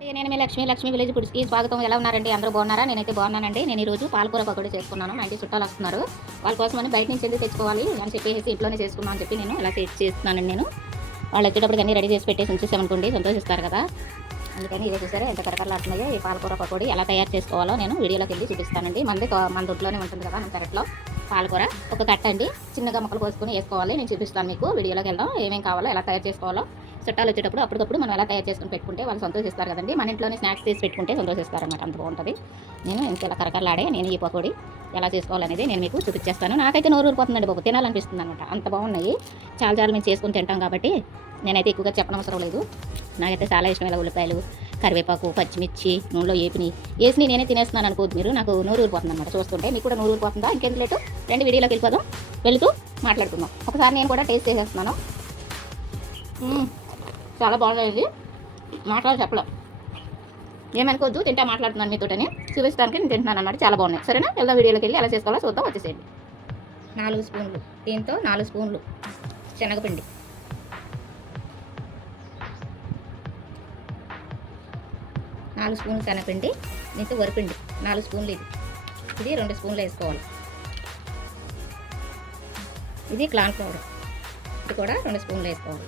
నేను మీ లక్ష్మి లక్ష్మి విలేజ్ ఫుడ్స్కి స్వాగతం. ఎలా ఉన్నారండి? అందరూ బాగున్నారా? నేనైతే బాగున్నానండి. నేను ఈరోజు పాలకూర పకోడీ చేసుకున్నాను. మా ఇంటి చుట్టాలు వస్తున్నారు. వాళ్ళ కోసమని బయట నుంచి ఎందుకు తెచ్చుకోవాలి అని చెప్పేసి ఇంట్లోనే చేసుకున్నాను అని చెప్పి నేను ఇలా చేస్తున్నానండి నేను. వాళ్ళు వచ్చేటప్పుడు అన్నీ రెడీ చేసి పెట్టేసి ఉంచేసామనుకోండి సంతోషిస్తారు కదా. అందుకని ఇదే చూసారా ఎంత కరకరలాడుతున్నాయో ఈ పాలకూర పకోడీ ఎలా తయారు చేసుకోవాలో నేను వీడియోలోకి వెళ్ళి చూపిస్తానండి. మంది మన దొడ్లోనే ఉంటుంది కదా మన పెరట్లో పాలకూర. ఒక కట్ట అండి చిన్నగా మొక్కలు కోసుకొని వేసుకోవాలి. నేను చూపిస్తాను మీకు. వీడియోలోకి వెళ్దాం. ఏమేమి కావాలో ఎలా తయారు చేసుకోవాలో. చుట్టాలు వచ్చేటప్పుడు అప్పటికప్పుడు మనం ఎలా తయారు చేసుకుని పెట్టుకుంటే వాళ్ళు సంతోషిస్తారు కదండి. మన ఇంట్లోనే స్నాక్స్ చేసి పెట్టుకుంటే సంతోషిస్తారు అనమాట అంత బాగుంటుంది. నేను ఇంకా ఇలా కరకరలాడే నేను ఈ పకోడీ ఎలా చేసుకోవాలనేది నేను మీకు చూపించేస్తాను. నాకైతే నోరు ఊరిపోతుందండి బాబు. తినాలనిపిస్తుంది అనమాట అంత బాగున్నాయి. చాలా చాలా మేము చేసుకుని తింటాం కాబట్టి నేనైతే ఎక్కువగా చెప్పనవసరం లేదు. నాకైతే చాలా ఇష్టం ఇలా ఉల్లిపాయలు కరివేపాకు పచ్చిమిర్చి నూనెలో ఏపిని. వేసి నేనే తినేస్తున్నాను అనుకోవద్దు మీరు. నాకు నూరు ఊరిపోతుంది అనమాట చూస్తుంటే మీకు కూడా నూరు ఊరిపోతుందా? ఇంకెందుకు లేటు రెండు వీడియోలోకి వెళ్ళిపోదాం. వెళుతూ మాట్లాడుకుందాం. ఒకసారి నేను కూడా టేస్ట్ చేసేస్తున్నాను. చాలా బాగుంది. మాట్లాడి చెప్పలే. ఏమనుకోవద్దు తింటా మాట్లాడుతున్నాను మీతోటని. చూపించడానికి నేను తింటున్నాను అన్నమాట. చాలా బాగున్నాయి. సరేనా? వెళ్దాం వీడియోలోకి వెళ్ళి ఎలా చేసుకోవాలో చూద్దాం వచ్చేసేయండి. నాలుగు స్పూన్లు. దీంతో నాలుగు స్పూన్లు శనగపిండి. నాలుగు స్పూన్లు శనగపిండి దీంతో వరిపిండి. నాలుగు స్పూన్లు ఇది. ఇది రెండు స్పూన్లు వేసుకోవాలి. ఇది క్లాన్ పౌడర్ ఇది కూడా రెండు స్పూన్లు వేసుకోవాలి.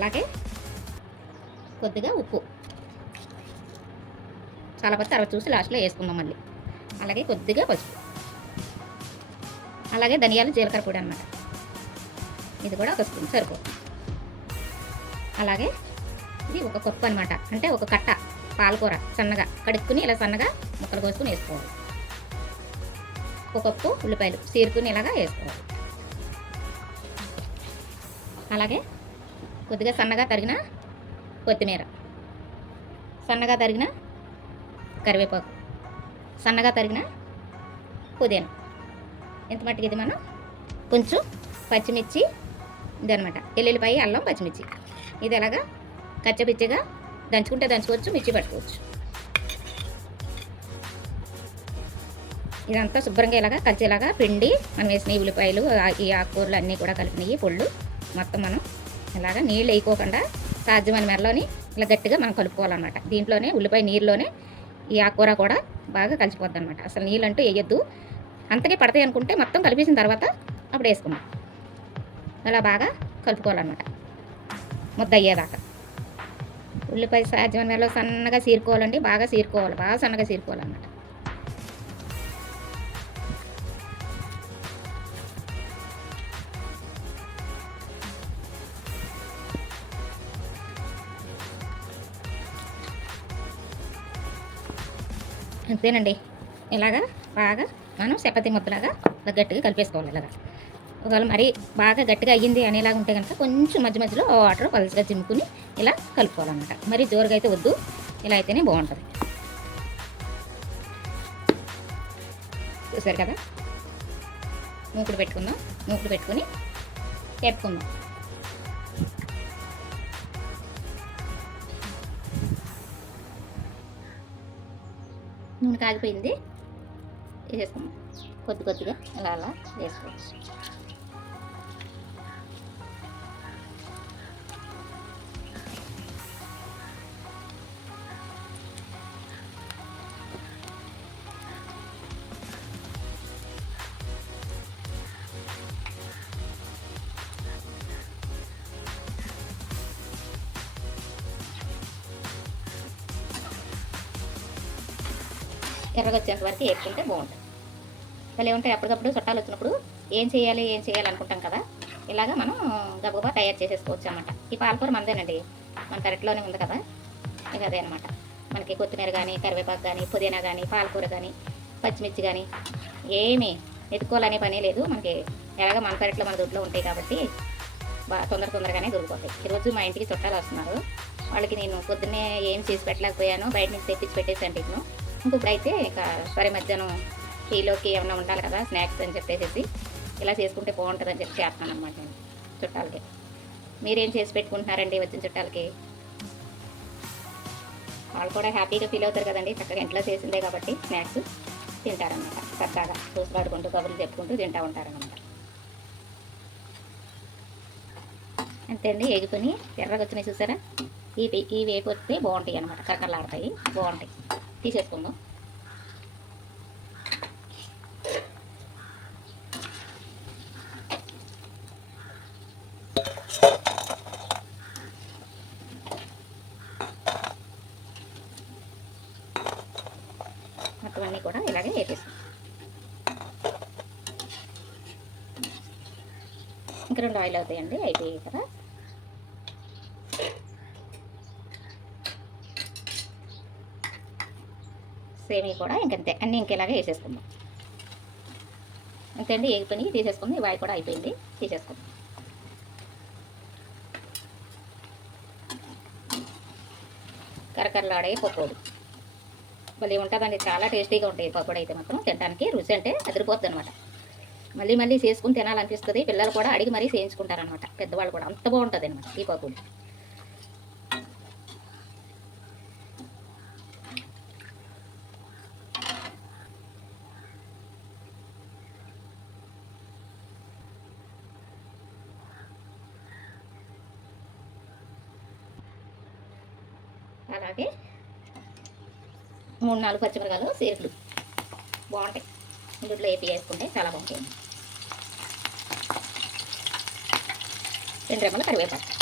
అలాగే కొద్దిగా ఉప్పు. చాలా పత్తి తర్వాత చూసి లాస్ట్లో వేసుకుందాం మళ్ళీ. అలాగే కొద్దిగా పసుపు. అలాగే ధనియాలు జీలకర్ర పొడి అన్నమాట. ఇది కూడా ఒక స్పూన్ సరిపో అలాగే ఇది ఒక కప్పు అనమాట అంటే ఒక కట్ట పాలకూర సన్నగా కడుక్కుని ఇలా సన్నగా ముక్కలు కోసుకుని వేసుకోవాలి. ఒక కప్పు ఉల్లిపాయలు చీరుకుని ఇలాగా వేసుకోవాలి. అలాగే కొద్దిగా సన్నగా తరిగిన కొత్తిమీర. సన్నగా తరిగిన కరివేపాకు. సన్నగా తరిగిన పుదీనా. ఎంత మట్టుకు ఇది మనం? కొంచెం పచ్చిమిర్చి ఇదనమాట ఎల్లుల్లిపాయ అల్లం పచ్చిమిర్చి. ఇది ఎలాగా? కచ్చపిచ్చిగా దంచుకుంటే దంచుకోవచ్చు మిర్చి పట్టుకోవచ్చు. ఇదంతా శుభ్రంగా ఇలాగా కలిసేలాగా పిండి మనం వేసిన ఉల్లిపాయలు ఈ ఆకుకూరలు అన్నీ కూడా కలిపినవి పొళ్ళు మొత్తం మనం ఇలాగా నీళ్ళు వేయకోకుండా సాధ్యమైన మెరలోని ఇలా గట్టిగా మనం కలుపుకోవాలన్నమాట. దీంట్లోనే ఉల్లిపాయ నీరులోనే ఈ ఆకుకూర కూడా బాగా కలిసిపోద్ది అనమాట అసలు నీళ్ళు అంటూ వేయొద్దు. అంతకే పడతాయి అనుకుంటే మొత్తం కలిపేసిన తర్వాత అప్పుడు వేసుకుందాం. అలా బాగా కలుపుకోవాలన్నమాట. ముద్ద అయ్యేదాకా. ఉల్లిపాయ సాధ్యమైన మెరలో సన్నగా సీరుకోవాలండి. బాగా సీరుకోవాలి. బాగా సన్నగా సీరుకోవాలన్నమాట. అంతేనండి. ఇలాగా బాగా మనం చపాతీ ముద్దలాగా ఇలా గట్టిగా కలిపేసుకోవాలి ఇలాగా. ఒకవేళ మరి బాగా గట్టిగా అయ్యింది అనేలాగా ఉంటే కనుక కొంచెం మధ్య మధ్యలో వాటర్ పలుచగా చిమ్ముకుని ఇలా కలుపుకోవాలన్నమాట. మరి జోరుగా అయితే వద్దు. ఇలా అయితేనే బాగుంటుంది. చూసారు కదా? మూకుడు పెట్టుకుందాం. మూకుడు పెట్టుకుని పెట్టుకుందాం నూనె కాగిపోయింది. వేసేసుకుందాం. కొద్ది కొద్దిగా అలా అలా వేసుకోవచ్చు ఎర్రగా వచ్చేంత వరకు వేసుకుంటే బాగుంటుంది. భలే ఉంటాయి. అప్పటికప్పుడు చుట్టాలు వచ్చినప్పుడు ఏం చేయాలి ఏం చేయాలి అనుకుంటాం కదా? ఇలాగా మనం గబగబా తయారు చేసేసుకోవచ్చు అనమాట ఈ పాలకూర మనదేనండి మన పెరట్లోనే ఉంది కదా? ఇక అదే అనమాట మనకి కొత్తిమీర కానీ కరివేపాకు కానీ పుదీనా కానీ పాలకూర కానీ పచ్చిమిర్చి కానీ ఏమీ ఎత్తుకోవాలనే పని లేదు. మనకి ఎలాగ మన పెరట్లో మన దొడ్లో ఉంటాయి కాబట్టి బాగా తొందర తొందరగానే దొరికిపోతాయి ఈరోజు మా ఇంటికి చుట్టాలు వస్తున్నారు. వాళ్ళకి నేను పొద్దున్నే ఏం చేసి పెట్టలేకపోయాను బయట నుంచి తెప్పించి పెట్టేసాను టిఫిన్. ఇంక అయితే ఇక సరే మధ్యాహ్నం టీలోకి ఏమైనా ఉండాలి కదా స్నాక్స్ అని చెప్పేసి ఇలా చేసుకుంటే బాగుంటుందని చెప్పి చేస్తాను అనమాట నేను చుట్టాలకి. మీరేం చేసి పెట్టుకుంటున్నారండి వచ్చిన చుట్టాలకి? వాళ్ళు కూడా హ్యాపీగా ఫీల్ అవుతారు కదండి చక్కగా ఇంట్లో చేసిందే కాబట్టి స్నాక్స్ తింటారనమాట చక్కగా చూసులాడుకుంటూ కబుర్లు చెప్పుకుంటూ తింటూ ఉంటారనమాట అంతే అండి ఎగుకొని ఎర్రగా వచ్చినాయి చూసారా? ఈ వే- ఈ వస్తే బాగుంటాయి అనమాట కరకరలాడతాయి బాగుంటాయి. తీసేసుకుందాం. మొత్తం అన్నీ కూడా ఇలాగే వేసేస్తాం ఇంకా రెండు ఆయిల్ అవుతాయండి అయిపోయాయి కదా. సేమి కూడా ఇంకంతే. అన్నీ ఇంకేలాగే వేసేసుకుందాం. అంతే అండి ఏగిపోయినాయి. తీసేసుకుంది. వాయి కూడా అయిపోయింది. తీసేసుకుందాం. కరకరలాడే పకోడు. మళ్ళీ ఉంటుందండి. చాలా టేస్టీగా ఉంటాయి పకోడీ అయితే మాత్రం. తినడానికి రుచి అంటే అదిరిపోద్ది అనమాట మళ్ళీ మళ్ళీ చేసుకుని తినాలనిపిస్తుంది. పిల్లలు కూడా అడిగి మరీ చేయించుకుంటారనమాట పెద్దవాళ్ళు కూడా. అంత బాగుంటుంది అనమాట ఈ పకోడీ. అలాగే మూడు నాలుగు పచ్చిమిరకాయలు సీరకులు. బాగుంటాయి. ఇందులో ఏపీ వేసుకుంటే చాలా బాగుంటుంది. రెండు రెమ్మలు కరివేపాకు.